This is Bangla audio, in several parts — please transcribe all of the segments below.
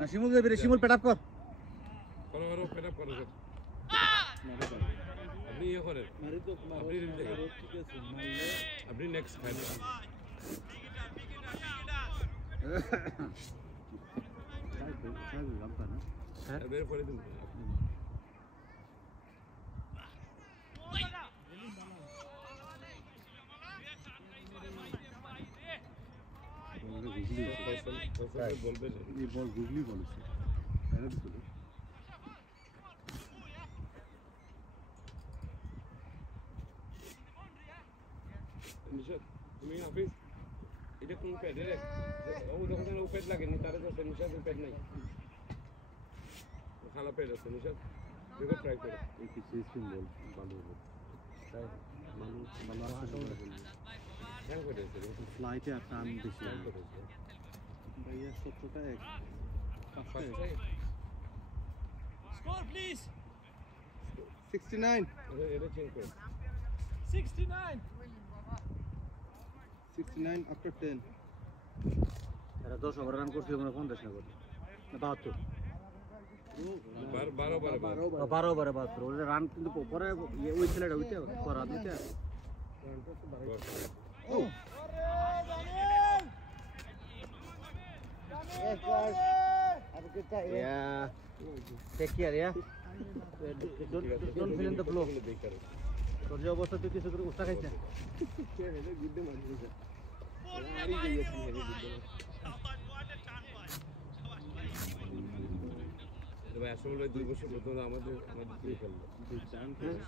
না শিমুল দেবে রে শিমুল পেটআপ কর করো পেটআপ করো আপনি ইয়ে করেন আপনি ঠিক আছে আপনি নেক্সট খান হ্যাঁ বের করে দিন বলবেন এই বল গুগলি বলেছে তুমি অফিস এটা কোন প্যাড রে ও যখন ও প্যাড লাগেনি তার কাছে নিশাদের প্যাড নাই খালা প্যাড আছে নিশাদ দেখো ট্রাই করো এই কি সিস্টেম বল ভালো হবে তাই মানুষ ভালো আছে হ্যাঁ করে আছে ফ্লাইটে আর টান বেশি ভাইয়া 70টা এক Score, please. 69 এটা চেঞ্জ করো 69. 69 after 10 এরা 10 ওভার রান করছে আমরা 50 না করতে না 72 12 ওভারে 72 ওদের রান কিন্তু পরে ওই ছেলেটা হইতে করা দিতে ও Yeah. Take care, yeah. Don't fill in the flow. তোর যে অবস্থা তুই কিছু করে উঠা খাইছ না আসলে 2 বছর পর্যন্ত আমাদের দিয়ে খেললো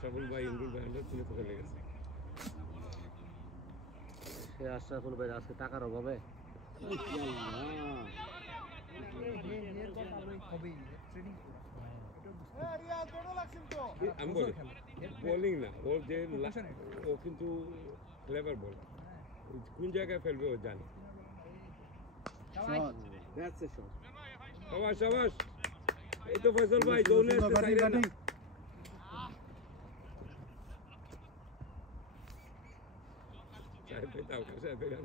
সবল ভাই ইমরুল ভাই আমরা তুলে তো খেলে গেছে সে আশরাফুল ভাই আজকে টাকার অভাবে আমি বলি বোলিং না ওর যে ও কিন্তু ক্লেভার বল কোন জায়গায় ফেলবে ও জানে শাবাশ শাবাশ এই তো ফয়সাল ভাই দৌড়ে আসছে সাইডে না সাইডে তাও সাইডে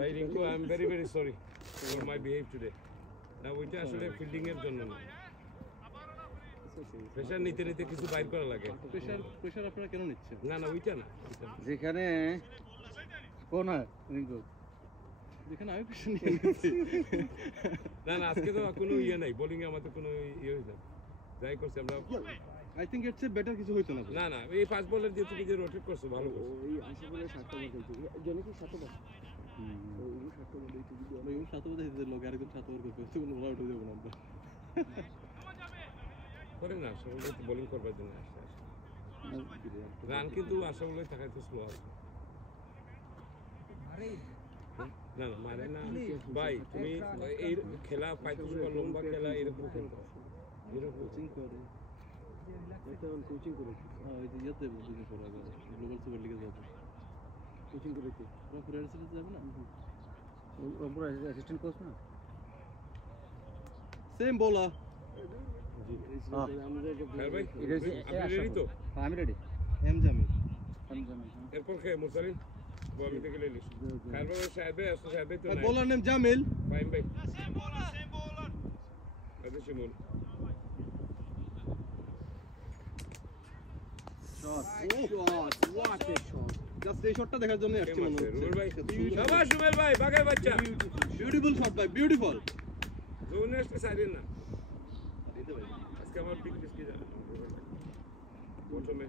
ভাই Rinku I am very very sorry for my behave today না ওইটা আসলে ফিল্ডিং এর জন্য না প্রেশার নিতে নিতে কিছু বাইর করা লাগে প্রেশার আপনারা কেন নিচ্ছেন না না ওইটা না যেখানে কোন রিঙ্কু যেখানে আমি প্রেশার নিয়ে নিচ্ছি না না আজকে তো কোনো ইয়ে নাই বোলিং এ আমাদের কোনো ইয়ে হইছে না যাই করছে আমরা I think it's a better কিছু হইতো না না না এই ফাস্ট বলার যে তুমি যে রোটেট করছো ভালো করছো ওই আশা করে 60টা বল খেলছে জনে কি 60টা ওই 60টা বল দিতে যদি ওই 60টা বল দিতে লোক আরেকজন 60 ওভার করতে কোনো বল আউট হয়ে যাবে না আমরা করে না আসলে তো বোলিং করবার জন্য আসছে রান কিন্তু আসলে থাকাইতে স্লো আছে না না মারে না ভাই তুমি এই খেলা পাইতেছো লম্বা খেলা এরকম খেলতে এরকম কোচিং করে এখন কোচিং করেছি ওই যে ইয়াতে বুঝিয়ে পড়া গেল গ্লোবাল সুপার লিগে যাবে কোচিং করেছি ওরা ফ্রেন্ডস যাবে না ওরা অ্যাসিস্ট্যান্ট কোচ না সেম বোলার জি হ্যাঁ ভাই আপনি রেডি তো আমি রেডি এম জামিল এরপর কে মুসালিম বল থেকে লে লিস খারবা সাহেব আছে সাহেব তো নাই বোলার নেম জামিল ফাইন ভাই সেম বোলার আরে শিমুল জাস্ট এই শটটা দেখার জন্য আসছি মনে হচ্ছে রুবেল ভাই শাবাশ রুবেল ভাই বাগাই বাচ্চা বিউটিফুল শট ভাই বিউটিফুল জোনের সাইডে না আজকে আমার পিক ডিসকি জানা রুবেল ভাই প্রথমে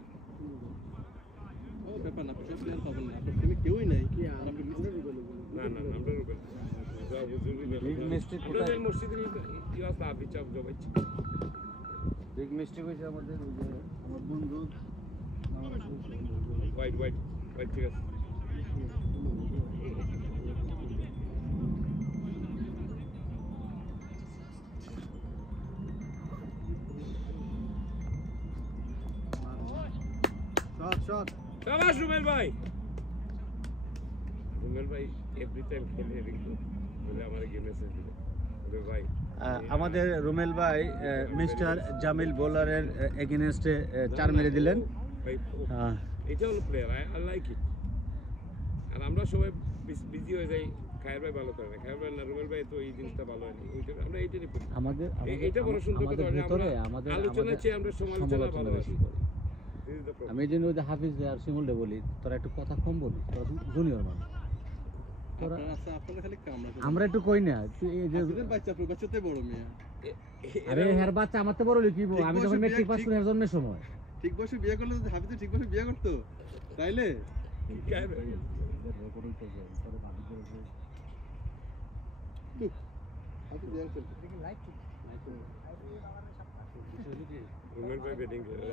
ও ব্যাপার না কিছু প্লেয়ার পাবেন না আপনার টিমে কেউই নাই কি আপনি মিস্টার রুবেল না না আমরা রুবেল যা বুঝুনি বিগ মিস্টেক কোথায় মসজিদের ইলাস আবি চাপ জবাইছি বিগ মিস্টেক হইছে আমাদের ওই যে আমার বন্ধু White ঠিক আছে শট শাবাশ রুবেল ভাই এভরি টাইম খেলে রিঙ্কু বলে আমার গেমে সেভ দিলে রুবেল ভাই আমাদের রুমেল ভাই মিস্টার জামিল বোলারের এগেইনস্টে 4 মেরে দিলেন এটা হলো প্লেয়ার আই লাইক ইট আর আমরা সবাই বিজি হয়ে যাই, খায়ের ভাই ভালো করে না, খায়ের ভাই না, রুবেল ভাই তো এই জিনিসটা ভালো হয়নি, আমরা এইটারই পড়ি। এইটা বড় সুন্দর কথা, আমরা আলোচনার চেয়ে আমরা সমালোচনা ভালোবাসি। আমি এই জন্য ওই যে হাফিজ আর শিমুলটা বলি, তোরা একটু কথা কম বলি, তোরা জুনিয়র মানুষ, আমরা একটু কই না বাচ্চাতে বড় মেয়ে। আরে হ্যার বাচ্চা আমার তো বড় কি আমি যখন মেট্রিক পাস করি জন্মের সময় ঠিক বয়সে বিয়ে করলে যদি হাফিজ ঠিক বয়সে বিয়ে করতো তাইলে রুবেল ভাই ব্যাটিং করে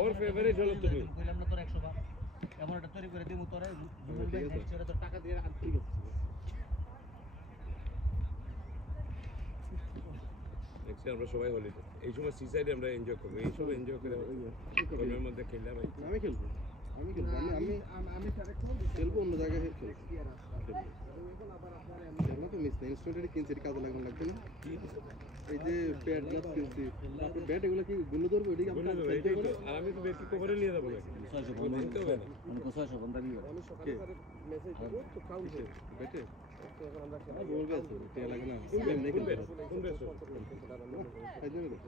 ওর ফেভারিট হলো তুমি। কইলাম না তোর 100 বার এমন একটা তৈরি করে দিমু তোরে জুমেল ভাই নেক্সট তোর টাকা দিয়ে আনতে গেছে। নেক্সট আমরা সবাই হলিডে, এই সময় সি সাইডে আমরা এনজয় করবো, এই সব এনজয় করে গরমের মধ্যে খেললে ভাই। আমি খেলবো আমি খেলবো অন্য জায়গায় খেলবো তো মিস না ইনস্ট্রুমেন্ট কিনছি কাজে লাগবে না এই যে ব্যাট গ্লাস কিনছি তারপর ব্যাট এগুলো কি গুলো ধরবো এদিকে আমরা আর আমি তো বেশি কভারে নিয়ে যাবো নাকি 600 বন্ধ হবে না মানে 600 বন্ধ দিবে আমি সকালে মেসেজ দেব তো কাউন্ট ব্যাটে এখন আমরা বলবে তে লাগে না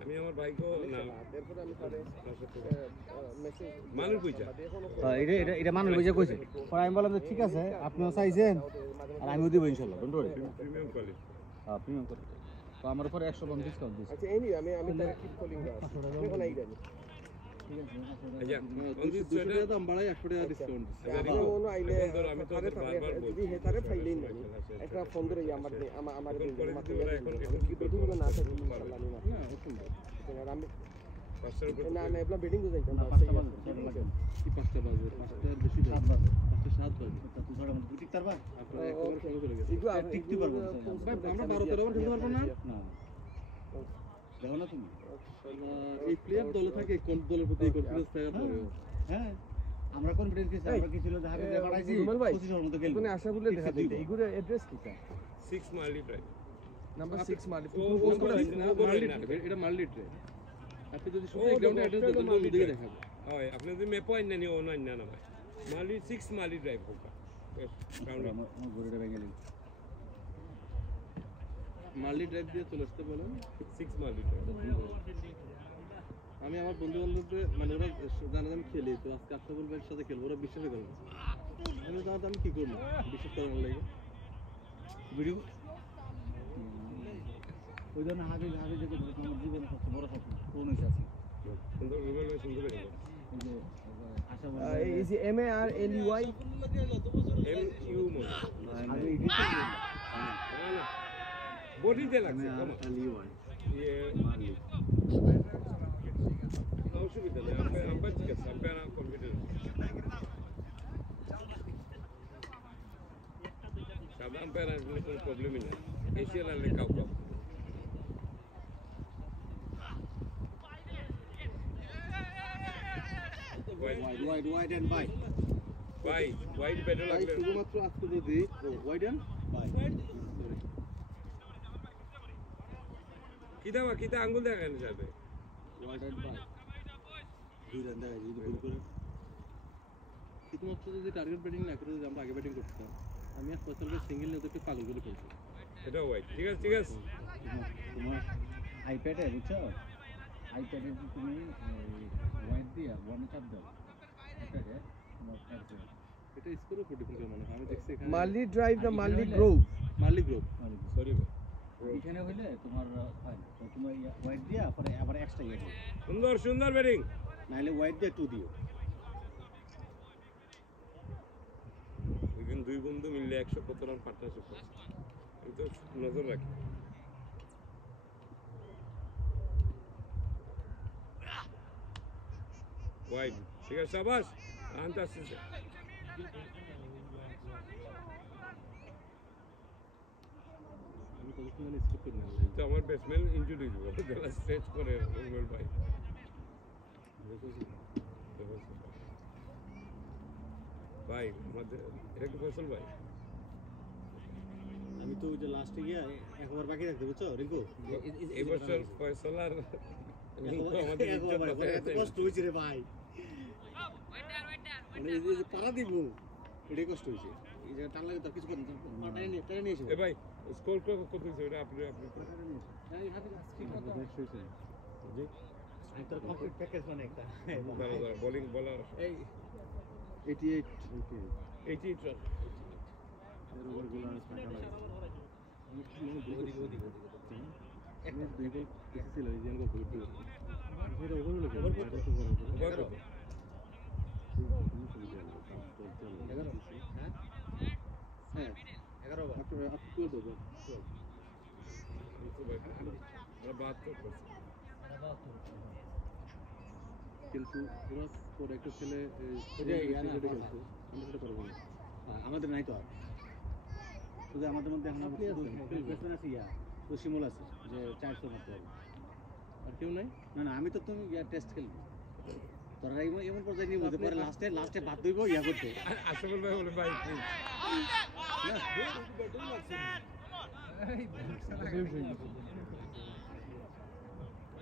আমি আমার ভাইকে না তারপরে আমি তারে মেসেজ মানুষ কইছা এটা মানুষ বুঝে কইছে পরে আমি বললাম যে ঠিক আছে আপনিও চাইছেন আর আমিও দিব ইনশাআল্লাহ ডোন্ট ওয়ারি প্রিমিয়াম কোয়ালিটি। হ্যাঁ প্রিমিয়াম কোয়ালিটি তো আমার উপরে 100 বন্ধ ডিসকাউন্ট দিছে। আচ্ছা আমি তারে কিপ কলিং দাও এখন আই যাবে আচ্ছা অনজি সোয়েটার দাম বাড়াই 100 টাকা ডিসকাউন্ট মনে আইলে আমি তো বারবার যদি হেতারে ফাইলেই না একটা ফোন ধরে আমার মাকে কি বেটিং করে না থাকে ইনশাআল্লাহ না না আমি পাঁচটার উপর না এবলা বেটিং করে যাইতাম কি 5টা বাজে 5টার বেশি বাজে 5টা 7 বাজে তুই ছড়া মত বুটিক তারবা আপনারা একবার শুরু করে গেছে টিকতে পারবো আমরা 12 13 বার খেলতে পারবো না না দেখো না তুমি এই প্লেয়ার দলে থাকে কোন দলের প্রতি কনফিডেন্স থাকার পরেও হ্যাঁ আমরা কনফিডেন্স দিছি আমরা কি ছিল যে হাবিব দিয়ে পাঠাইছি 25 এর মতো খেলবো কোনে আশা বলে দেখা দিই এগুলো অ্যাড্রেস কি স্যার 6 মাইলি ড্রাইভ নাম্বার 6 মার্লি এটা মার্লি ট্রে আপনি যদি শুধু গ্রাউন্ডে অ্যাড্রেস দেন তাহলে ওদিকে দেখাবে হয় আপনি যদি ম্যাপ আইন না নিও না না ভাই মালি 6 মালি ড্রাইভ হোকা গ্রাউন্ডে আমার গড়িটা ভেঙে গেল মার্লি ড্রাইভ দিয়ে চলে আসতে বলেন 6 মালি ড্রাইভ। আমি আমার বন্ধু বান্ধবদের মানে ওরা জানা আমি খেলি তো আজকে আশরাফুল ভাইয়ের সাথে খেলবো ওরা বিশ্বাসই করে না আমি জানাতে আমি কি করবো বিশ্বাস করার লাগে ভিডিও ওই জন্য হাবিব যে আমার জীবনে সবচেয়ে বড় স্বপ্ন কোন হইছে আছে সুন্দর রুবেল ভাই সুন্দর বেরিয়ে এই যে আশা বলে is it MARLEY MU মনে আগে এডিট বডিতে লাগছে কম ইয়ে অসুবিধা নেই আমরা ঠিক আছে আমরা কনফিডেন্ট সাদা আম্পায়ার আসলে কোনো প্রবলেমই নেই এশিয়ান আনলে কাউ wide and by ভাই হোয়াইট ব্যাটল ভাই লাগলে শুধুমাত্র আজকে যদি ওয়াইড এন্ড কিতা আঙ্গুল দেখান যাবে wide and by দুই রান দেখা যদি ভুল করে শুধুমাত্র যদি টার্গেট ব্যাটিং না করে যদি আমরা আগে ব্যাটিং করতাম আমি এক ফসলকে সিঙ্গেল নিয়ে ওদেরকে পাগল করে ফেলছি এটা হোয়াইট ঠিক আছে তোমার আইপ্যাডে বুঝছো আইপ্যাডে তুমি ওয়াইড দিয়ে ওয়ানে চাপ দাও এটাকে তোমার এটা স্কোরও 44 মনে হয় আমি দেখছি এখানে মার্লি ড্রাইভ না Marley Grove Marley group sorry ভাই এখানে হইলে তোমার তোমার ওয়াইড দিয়া পরে আবার এক্সট্রা ইয়ে দিও সুন্দর ব্যাটিং নাইলে ওয়াইড দিয়ে 2 দিও ওইদিন দুই বন্ধু মিললে 100 রান পার্টনারশিপ করছে আমি তো নজর রাখি ওয়াইড ঠিক আছে শাবাশ আনতে আসছে আমি কতক্ষণ মানে স্কিপ করে নিলাম তো আমার ব্যাটসম্যান ইনজুরি দিব যারা স্ট্রেচ করে রুবেল ভাই ভাই আমাদের এটা কি ফসল ভাই আমি তো ওই যে লাস্টে গিয়া একবার বাকি রাখতে বুঝছো রিঙ্কু এই বছর ফয়সালার আমাদের এত কষ্ট হয়েছে রে ভাই মানে এই যে তারা দিব এটাই কষ্ট হয়েছে এই যে টান লাগে তো কিছু করেন টানে নিয়ে এসে এ ভাই স্কোর কত হয়েছে ওটা আপনি প্যাকেজ মানে একটা বোলিং বলার এই 88 88 রান এর ওভার গুলো আর থাকা লাগে একটা দুই বল ছিল এই জন্য বহুত দূর এটা ওভার হলো কেন এটা তো বড় ওভার কত হ্যাঁ 11 ওভার আপনি দেবো আমরা 72 করছি কিন্তু ওরা পরে একটা ছেলে আমরা সেটা পারবো না আমাদের নাই তো আর শুধু আমাদের মধ্যে এখন আপনি আছেন, ব্যাটসম্যান আছে তো শিমুল আছে যে 400 মারতে হবে আর কেউ নাই না আমি তো তুমি টেস্ট খেলবি তোরা এমন পর্যায়ে নিয়ে বুঝতে পারে লাস্টে বাদ দইব করতে আশরাফুল ভাই বলে ভাই প্লিজ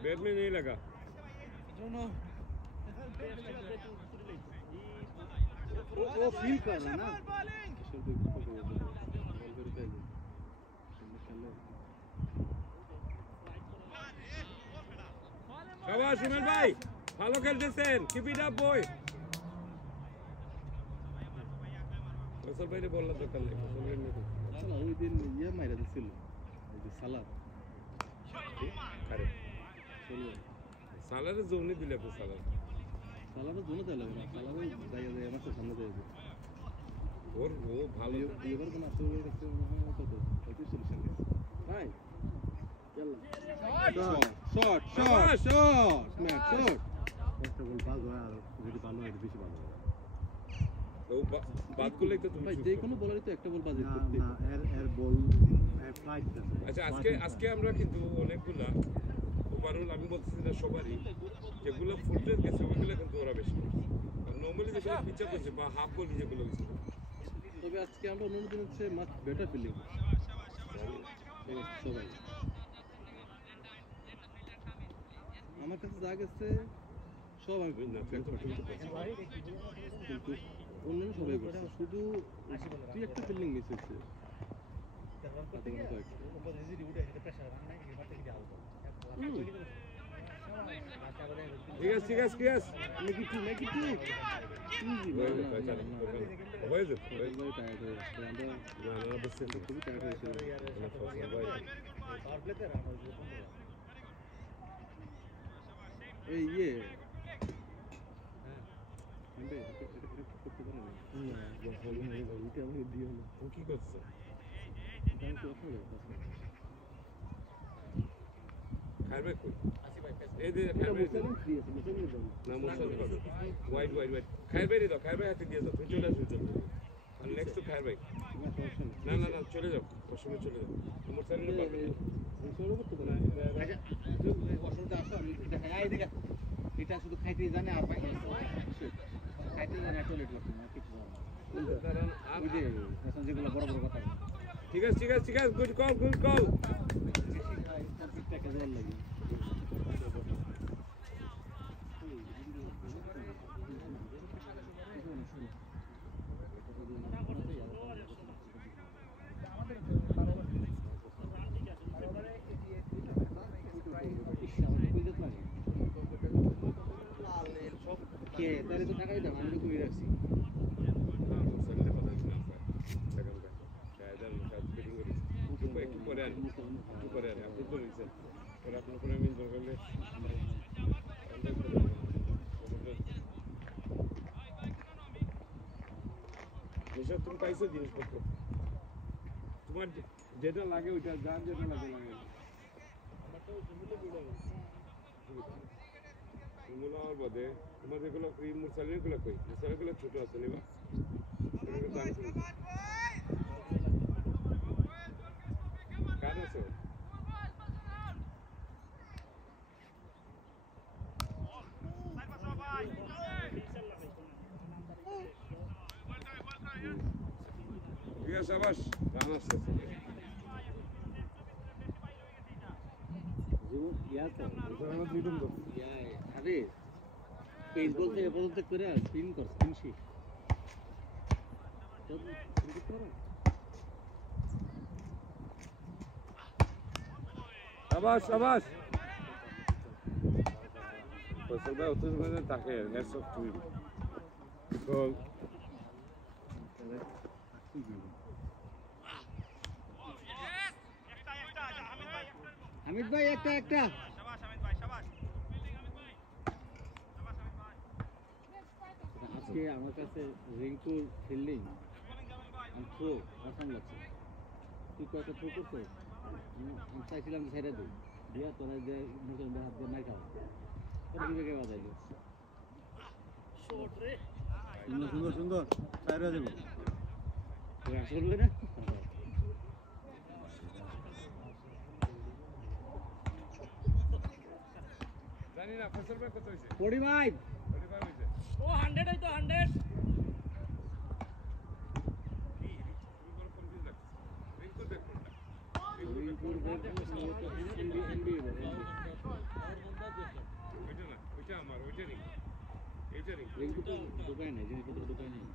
बैट में नहीं लगा वो फील कर रहा है ना शाबाश सुनील भाई ভালো খেলতেছেন কিপ ইট আপ বয় ফসল ভাইরে বললা দরকার নেই ফসল ভাই নেই না ওই দিন ইয়ে মাইরা দিছিল এই যে সালাদ আরে চলো সালারে জোনে দিলে আপনি সালাদের জন্য দেওয়া লাগে না সালাদে যাইয়া যায় আমার সামনে যাইবে ওর ও ভালো এবার কোন আসলে ওই কাছে কত ওই সলিউশন ভাই শট ম্যাচ শট একটা বল পাস হয় আর যদি ভালো হয় বেশি ভালো হবে ও বাদগুলোই তো তুমি ভাই যে কোনো বলারই তো একটা বল বাজে করতে না এর বল ফ্লাইট আচ্ছা আজকে আমরা কিন্তু অনেকগুলা ওভারঅল আমি বলতেছি না সবারই যেগুলো ফুলটেজ গেছে ওইগুলো কিন্তু ওরা বেশি আর নর্মালি যেগুলো পিচা করছে বা হাফ বল যেগুলো গেছে তবে আজকে আমরা অন্য দিনের চেয়ে মাছ বেটার ফিলিং সবাই আমার কাছে যা গেছে সব আমি না কিন্তু অন্যান্য সবাই করছে শুধু তুই একটা ফিল্ডিং মিস হচ্ছে ঠিক আছে নেগেটিভ হয়ে যাবে ভাই টায়ার্ড হয়ে যাচ্ছে আমরা না বুঝতে খুবই টায়ার্ড হয়েছিল এই ইয়ে করতে পারে না এটা আমি দিও না ও কি করছে খাইবে কই এই যে খাইবে না মুসল ওয়াইড খাইবে রে দাও খাইবে হাতে দিয়ে দাও তুই চলে আসো চল আর নেক্সট তো খাইবে না চলে যাও অসময় চলে যাও তোমার সামনে পাবে এটা শুধু খাইতেই জানে আর খাইতেই জানে টয়লেট করতে না কিছু যেগুলো বড় বড় কথা ঠিক আছে গুড কল তাহলে তো টাকাই দাম আমি তো কমিয়ে রাখছি এসব তুমি পাইছো জিনিসপত্র তোমার যেটা লাগে ওইটা যার যেটা লাগে এগুলো আর বাদে তোমার এগুলো এই মুরসালিগুলো কই মুরসালিগুলো ছোট আছে নিবা কার আছে ঠিক আছে শাবাশ রান আসছে আরে বেসবল থেকে পদত্যাগ করে স্পিন কর স্পিন শিট शाबाश शाबाश फसल भाई उतने में ताके नेक्स्ट ऑफ टू गोल হামিদ ভাই একটা আজকে আমার কাছে রিঙ্কুর ফিল্ডিং থ্রো অসাম লাগছে। তুই কত থ্রো করছো? আমি চাইছিলাম ছেড়ে দিই দিয়া তোরা যে নতুন হাত দিয়ে মাই খাও বিবেকে বাজাইল সুন্দর সুন্দর চাইরা দেবো আসলে না জানি না ফসল ভাই কত হইছে 45 হইছে ও 100 হইতো 100 দোকানে নেই জিনিসপত্র দোকানে নেই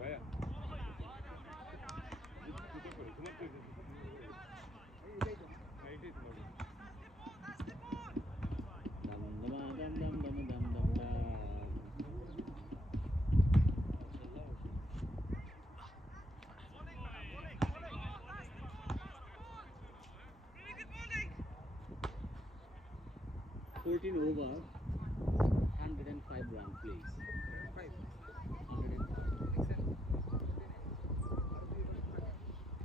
ভাইয়া over 105 run please.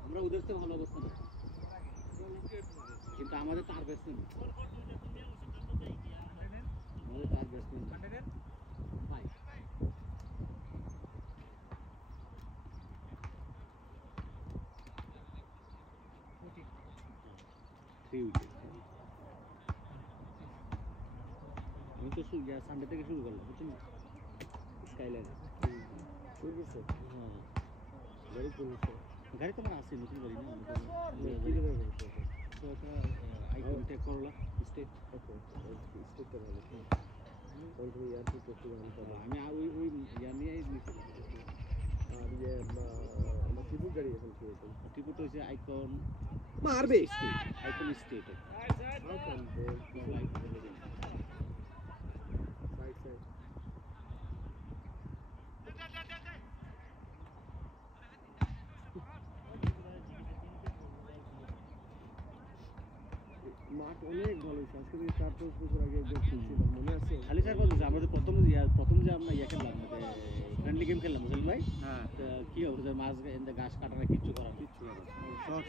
আমরা ওদের তো ভালো অবস্থা না কিন্তু আমাদের তার ব্যাটসম্যান আমাদের তার ব্যাটসম্যান ভাই আমি তো সানডে থেকে শুরু করলাম বুঝছেন স্কাইলাইনে শুরু করছো? হ্যাঁ গাড়ি করছো? গাড়ি তো আমার আছে নতুন গাড়ি না কি করে করছো? তো একটা আইফোন টেক করলা স্টেট স্টেটটা ভালো। তখন তুমি এয়ারপোর্ট করতে জানো তাহলে। আমি ওই ইয়া নিয়েই নিয়েছিলাম আর আমার টিপুর গাড়ি এখন কি হয়েছে? টিপুট হয়েছে আইকন মারবে icon state icon side side মাঠ অনেক ভালো হয়েছে। আজকে থেকে 4-5 বছর আগে খেলছিলাম মনে আছে? খালি চার বছর আমাদের প্রথম যে আমরা ইয়ে খেললাম ফ্রেন্ডলি গেম খেললাম বুঝলেন ভাই হ্যাঁ কি অবস্থা মাছ গাছ কাটানো কিচ্ছু করার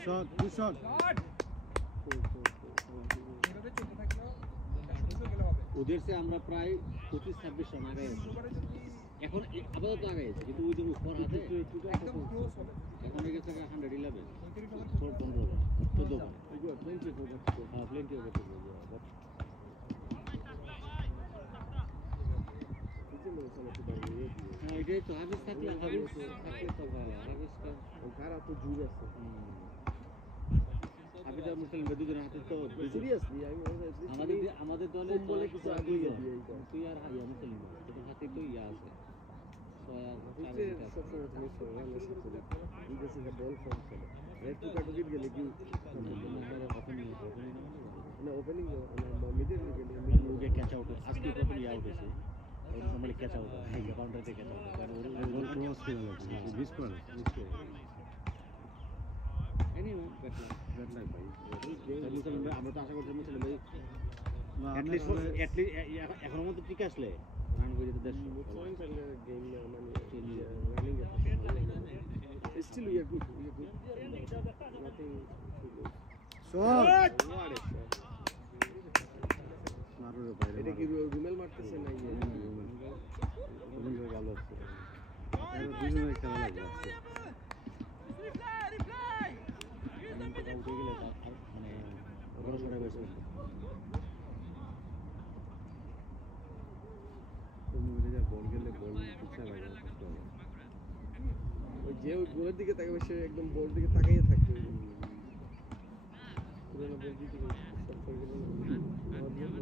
শট টু শট ওদের সে আমরা প্রায় 25-26 রান আগে আছি এখন আপাতত আগে আছে কিন্তু ওই যে উপর হাতে এখন হয়ে গেছে 111 15 14 প্লেন্টি ওভার হ্যাঁ প্লেন্টি ওভার হ্যাঁ এটাই তো হাবিস থাকলে তো হাবিসটা কারা তো জুড়ে আছে। হাবিজা মুসলিম দুজনের হাতে তো সিরিয়াসলি আমাদের দলে বলে কিছু আগে দিয়ে তুই আর হাবিজা মুসলিম তোর হাতে তো ইয়া আছে সবসময় তুমি রানের সাথে বিদেশি বল ফর্ম খেলে রেড টু কাটুকিট গেলে কি না ওপেনিং না মিডল গেলে ওকে ক্যাচ আউট আজকে প্রথম ইয়া আউট হয়েছে নর্মালি ক্যাচ আউট হয় কাউন্টারতে ক্যাচ আউট কারণ ওর ক্রস খেলা লাগছে মিস করে এনিওয়ে ব্যাট লাইক ভাই মুসলিম ভাই আমরা তো আশা করছি মুসলিম ভাই অ্যাটলিস্ট এখনো মতো ঠিক আসলে রান করে যেতে 150 পয়েন্ট গেম মানে running still we are good nothing shot what a shot মারুরে বাইরে এটা কি রুমেল মারতেছে না রুমেল ভালো আছে আর দুজনের খেলা লাগবে আজকে মানে বড় সড়া বেশি তুমি যা বল গেলে বল পিছা লাগে ওই যে ওই গোলের দিকে তাকাবে সে একদম বল দিকে তাকিয়ে থাকবে পুরোনো বল দিকে সব করে গেল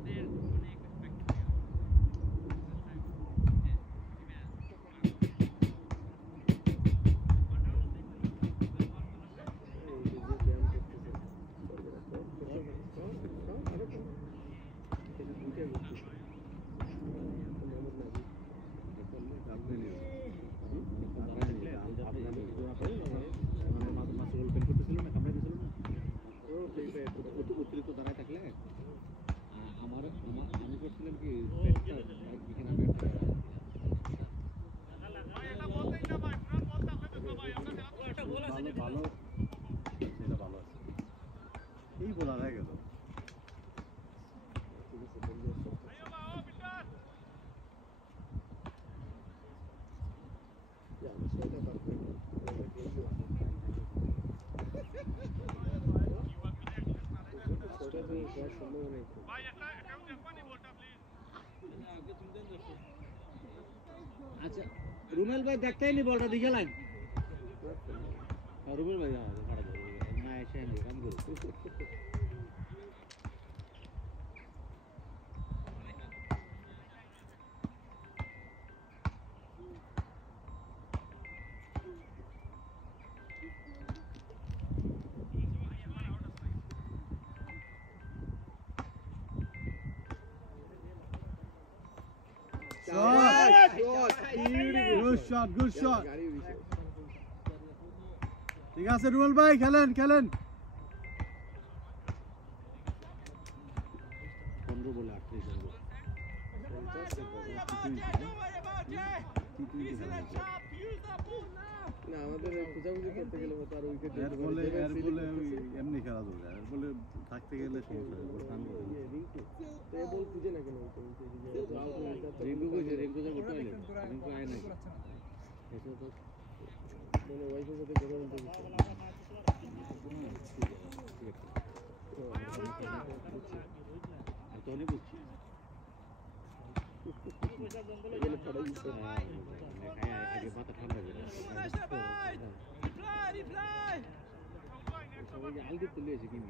আচ্ছা রুমেল ভাই দেখতেই নি বলটা দিকে লাইন রুমেল ভাই খারাপ না এসে আমি কাম করি Good shot. ঠিক আছে রুবেল ভাই খেলেন 15 বলে 38 রান না আমাদের খোঁজাখুঁজি করতে গেলে তার উইকেট এর বলে এমনি খেলা দরকার এর বলে থাকতে গেলে সমস্যা হবে রিঙ্কু তো এ বল খুঁজে না কেন রিঙ্কু কইছে রিঙ্কু যা করতে হইলো রিঙ্কু আয় না এটা তো মানে ওয়াইফের সাথে কথা বলতে গেছে তো অনেক বুঝছি এগুলো পড়াই দিচ্ছে আগে মাথা ঠান্ডা করে সবাই আলগে তুলে এসে কিনি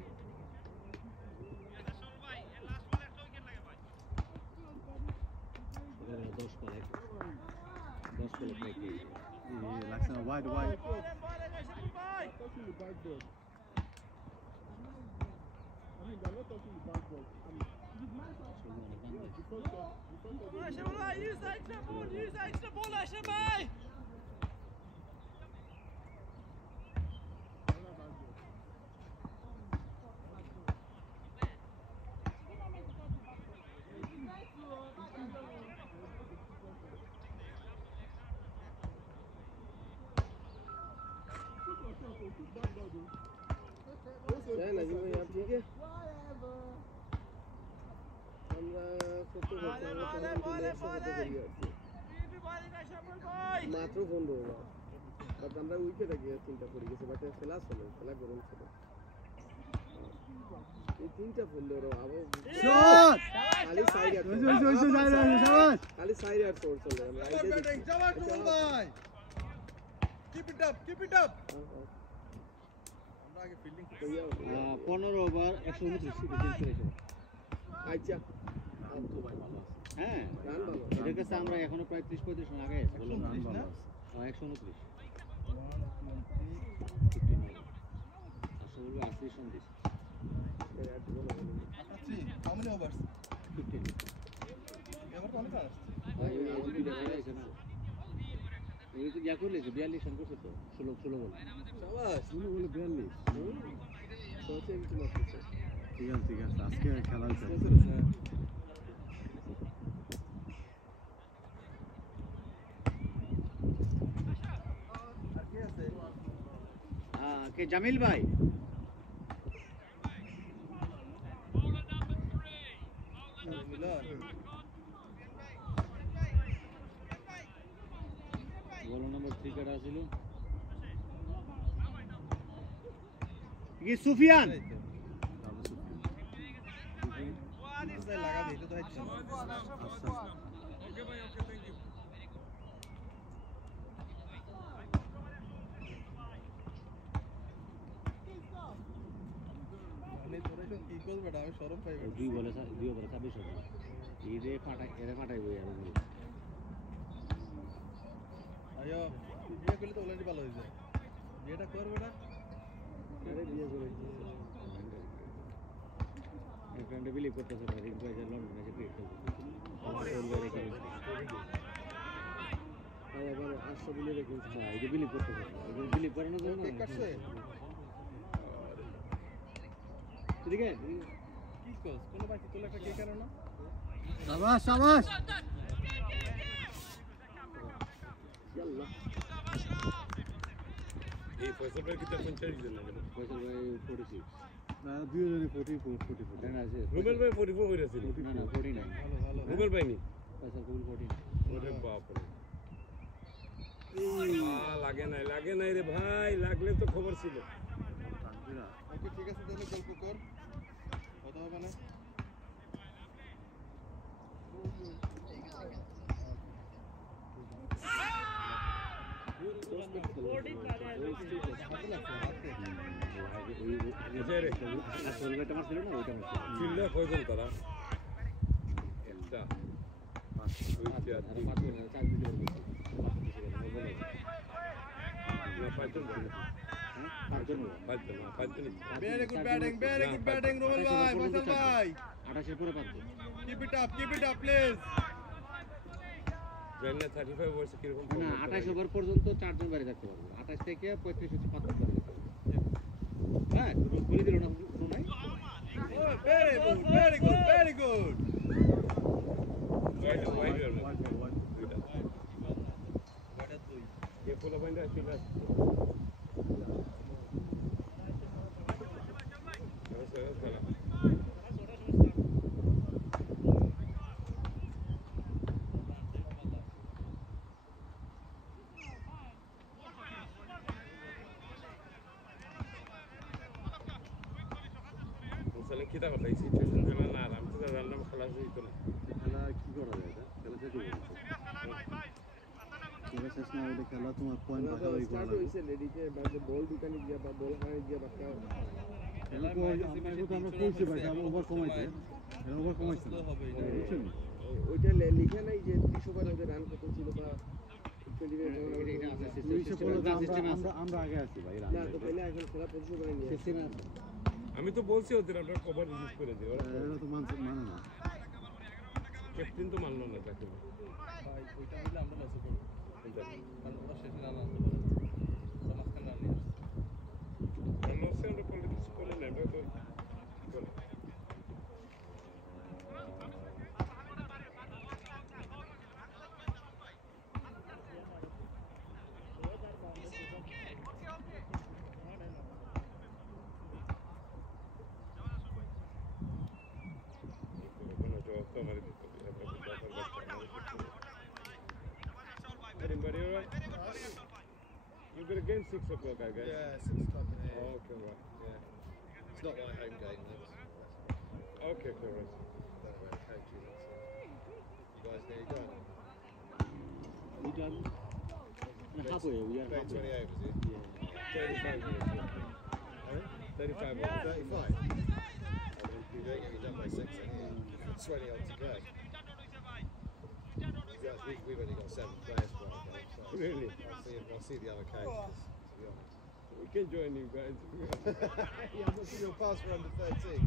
10 বলে প্রায় লাগছে না wide Use the extra ball, Ashamai! है ना जी भाई आप ठीक है আমরা কত মাত্র 15 ওভার বাট আমরা উইকেটে গিয়ে তিনটা পড়ে গেছে বাট খেলা ছিল খেলা গরম ছিল এই তিনটা পড়লো আবার শট খালি সাইড আর শাবাশ খালি সাইড আর তোর চলে আমরা আইডিয়া দেখি জবাব রুবেল ভাই কিপ ইট আপ আমরা আগে ফিল্ডিং 15 ওভার 129 সিটি চেঞ্জ করেছে আচ্ছা তো ভাই ভালো আছে হ্যাঁ রান ভালো এর কাছে আমরা এখনো প্রায় 30-35 রান আগে আছি বললাম রান ভালো আছে 129 আসলে 80 রান দিছে হাউ মেনি ওভারস 15 এবার তো অনেক রান এই তো ইয়া করলে 42 রান করছে তো 16 বল শাবাশ শুনে বলে 42 সোচে কি মারছে ঠিক আছে আজকে খেলা হচ্ছে কে জামিল ভাই বল নম্বর 3 কাটা ছিল কি সুফিয়ান লাগাবে এটা তো হচ্ছে ওকে ভাই ওকে থ্যাংক ইউ আমি তোরে কি কল বেটা আমি শরম পাই দুই বলে 26 রান এরে ফাটাই বই আর আয়ো বিয়ে করলে তো অলরেডি ভালো হয়ে যায় বিয়েটা কর বেটা আরে বিয়ে করে ফ্রেন্ড বিলিভ করতেছে না রিং পয়সা লন্ডনে এসে ক্রিকেট আবার আশা বলে রেখেছি হ্যাঁ এটা বিলিভ করতেছে এটা বিলিভ করানোর জন্য কেক কাটছে ঠিক আছে কি কস কোন ভাই তোলে একটা কেক আনো না শাবাশ আল্লাহ এই ফয়সাল ভাই কিটা 45 জন লাগে পয়সা ভাই 46 না দুইজনে 44 না আছে রুবেল ভাই 44 হইরাছিল না 49 ভালো ভালো রুবেল ভাই নি পয়সা কবুল 49 ওরে বাপ রে লাগে নাই রে ভাই লাগলে তো খবর ছিল ওকে ঠিক আছে তাহলে গল্প কর কথা হবে না Boarding ला रहे हैं এটা মারছিল না ওইটা মারছিল ফিল্ডে কয়জন তারা একটা দুইটা আর পাঁচ জন চার দিন করে না পাঁচজন পাঁচজন Very good batting, Rohil bhai, Faisal bhai. 28 পরে পাঁচজন Keep it up, please. জানি 35 ওভারসে কিরকম না 28 ওভার পর্যন্ত চারজন বাইরে থাকতে পারবে 28 থেকে 35 হচ্ছে পাঁচজন বাইরে থাকতে পারবে হ্যাঁ বলে দিল না শোনাই Oh, very good. ওয়াইড এ পোলা বাইন্দা ছিল kita কথা এই সিচুয়েশন খেলা না আরাম তো রান্না খেলা হইতো না খেলা কি করা যায় এটা খেলা শেষ হয়ে গেছে খেলা শেষ না হলে খেলা তোমার পয়েন্ট ভাগাভাগি করা লাগবে লেডিকে বাজে বল দোকানে গিয়া বা বল হারাই গিয়া বাক্কা খেলা তো আমরা কইছি ভাই আমরা ওভার কমাইছে এটা ওভার কমাইছে না বুঝছেন ওইটা লিখে নাই যে 30 ওভারে ওদের রান কত ছিল বা 20 এটা আছে আমরা আগে আছি ভাই না তো তাহলে এখন খেলা 25 ওভারে নিয়ে সিস্টেম আছে আমি তো বলছি ওদের আমরা কভার ইউজ করে দিই ওরা এটা তো মানে না ক্যাপ্টেন তো মানলো না তাকে ভাই ওইটা হইলে আমরা লস করব কারণ ওরা শেষে রান আনতে পারে মাঝখানে রান নিয়ে লসে আমরা পলিটিক্স করে না আমরা তো বলে You've got a game 6 o'clock, I guess. Yeah, 6 o'clock in here. Oh, okay, right. Yeah. It's not my home game, though. Okay, okay, right. Anyway, thank you. You guys nearly done? we done halfway we are Playing 20 halfway overs, is it? 35 minutes. 35 minutes. 35? You don't get me done by 6 then, yeah. 20 on to go. We've only got 7 players for our game, so Really? I'll see the other cases, to be honest. We can join you guys. Yeah, I'm not sure you'll pass for under 13.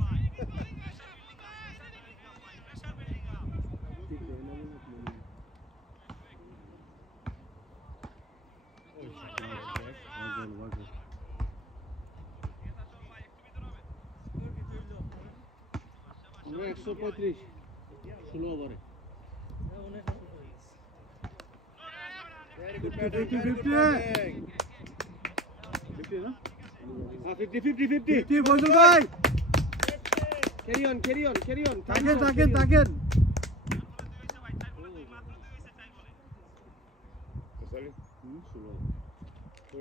আমরা 135 16 ওভারে Very good batting, very good batting. 50 না 50 ফজল ভাই Carry on. তাকেন Sorry? 16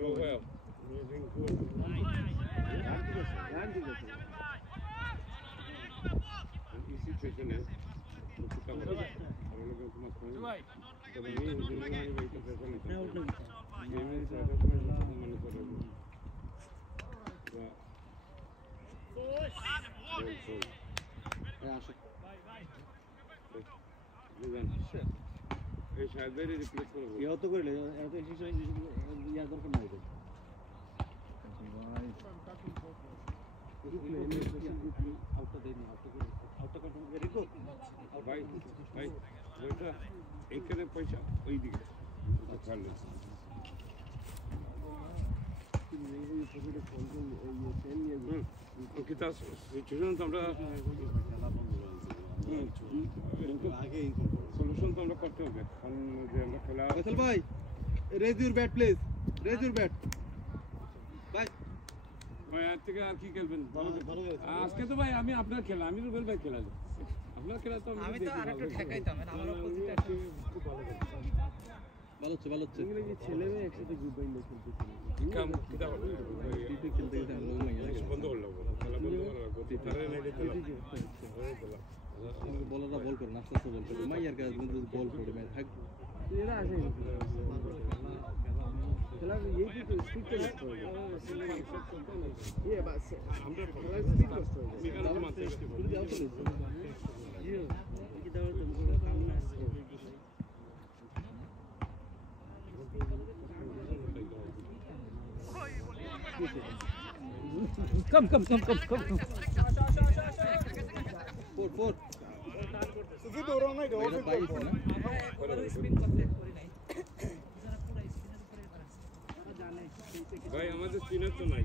Oh, well. Using cool. This situation is ইয়া তো কইলে এত ইয়া দরকার নাই তো আউটটা দেই না আউটটা কন্ট্রোল ভেরি গুড ভাই ওইটা এইখানে পয়সা ওই দিকে ছাড়লে অঙ্কিতা সিচুয়েশন তো আমরা আগে সলিউশন তো আমরা করতে হবে কারণ যে আমরা খেলা Faisal bhai, raise your bat please. Raise your bat. Bye. ভাই আজ থেকে আর কি খেলবেন ভালো আজকে তো ভাই আমি আপনার খেলা আমি রুবেল ভাই খেলা আপনার খেলা তো আমি তো আরেকটু ঠেকাইতাম আমার অপোজিটে খুব ভালো ভালো হচ্ছে ইংরেজি ছেলে মেয়ে একসাথে গ্রুপ বাইন্ডে খেলতেছে কাম কিটা হলো টিপে খেলতে খেলতে আমরা লাগে বন্ধ করলো খেলা বন্ধ করলো তারে নাই দিলাম বলাটা বল করে আস্তে আস্তে বল করে মাইয়ার কাছে কিন্তু বল করে ভাই এরা আসে খেলার এই তো স্পিডটা নষ্ট হয়ে যায় ये बात से আমরা খেলার স্পিড নষ্ট হয়ে যায় বিকালে তো মাত্র পুরো দাও তো জিও কি দাও তুমি কাম না Come. Four. সুফি দৌড়াও নাই দাও এটা পাইছে না ভাই আমাদের স্পিনার তো নাই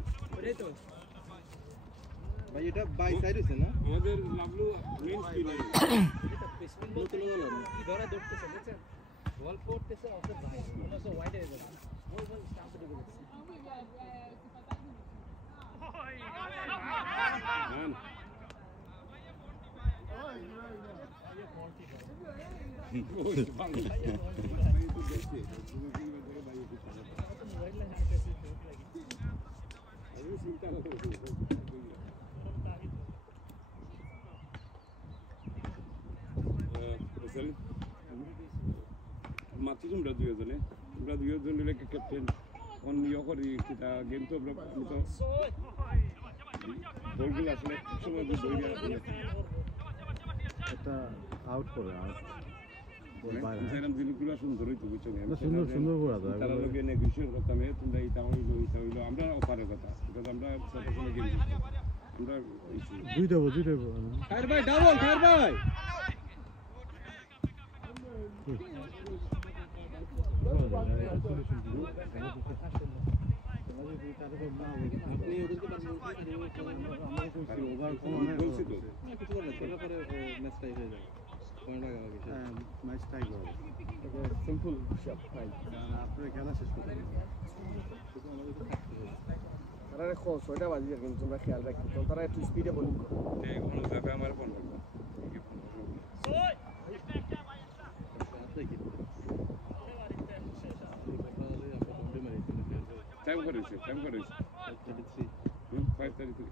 ভাই এটা বাই সাইড হইছে না আমাদের লাভলু মেইন স্পিনার নতুন বলো না কি ধরা ধরতেছে দেখছেন বল পড়তেছে অফে ভাই ওটা ওয়াইড হয়ে গেল বল স্টাম্প দিয়ে গেছে মান মাতি তোমরা দুইজনে লেগে ক্যাপ্টেন অন ইয়ে করি সেটা গেম তো আমরা তো বলগুলো আসলে এক সময় ধরে এটা আউট করে আউট সেরকম জিনিসগুলো সুন্দর হইতো বুঝছো সুন্দর করা তো তারা লোকে নেগোসিয়েট করতাম তোমরা এটা হইলো আমরা অপারের কথা বিকজ আমরা সবসময় গেম আমরা দুইটা খায়ের ভাই ডাবল খায়ের ভাই আপনি ওদেরকে ওভার বলছি তো কিছু না খেলা পরে ম্যাচ টাই হয়ে যাবে পয়েন্ট আগে ম্যাচ টাই করবে সিম্পল শট ফাইন আপনার খেলা শেষ করতে শুধু আমাদের থাকতে হবে তারা রেখো 6টা বাজে কিন্তু তোমরা খেয়াল রাখো তো তারা একটু স্পিডে বোলিং করো কোনো জায়গা আমার ফোন করবো টাইম করেছে 5:33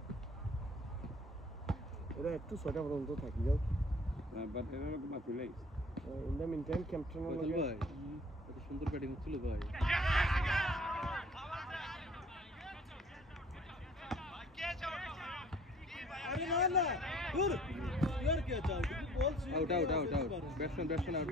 এরা একটু 6টা পর্যন্ত থাকি যাও বাট এর লোক মাত্র lie in the mean time captain Faisal লগে ভাই কত সুন্দর ব্যাটিং হচ্ছিল ভাই আউট ব্যাটসম্যান আউট